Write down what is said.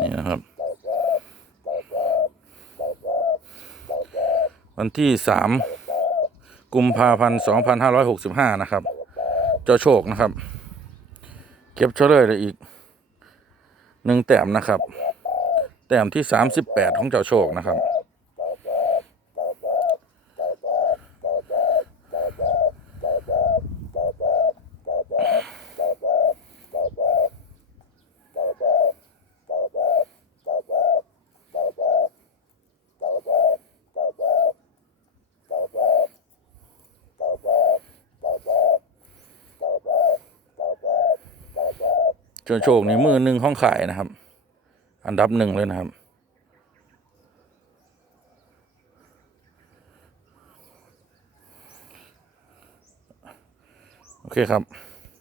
นี่นะครับ วันที่สามกุมภาพันธ์สองพันห้าร้อยหกสิบห้านะครับ เจ้าโชคนะครับ เก็บเฉลยเลยอีกหนึ่งแต้มนะครับ แต้มที่สามสิบแปดของเจ้าโชคนะครับ โชคนี่มือหนึ่งห้องขายนะครับ อันดับหนึ่งเลยนะครับ โอเคครับ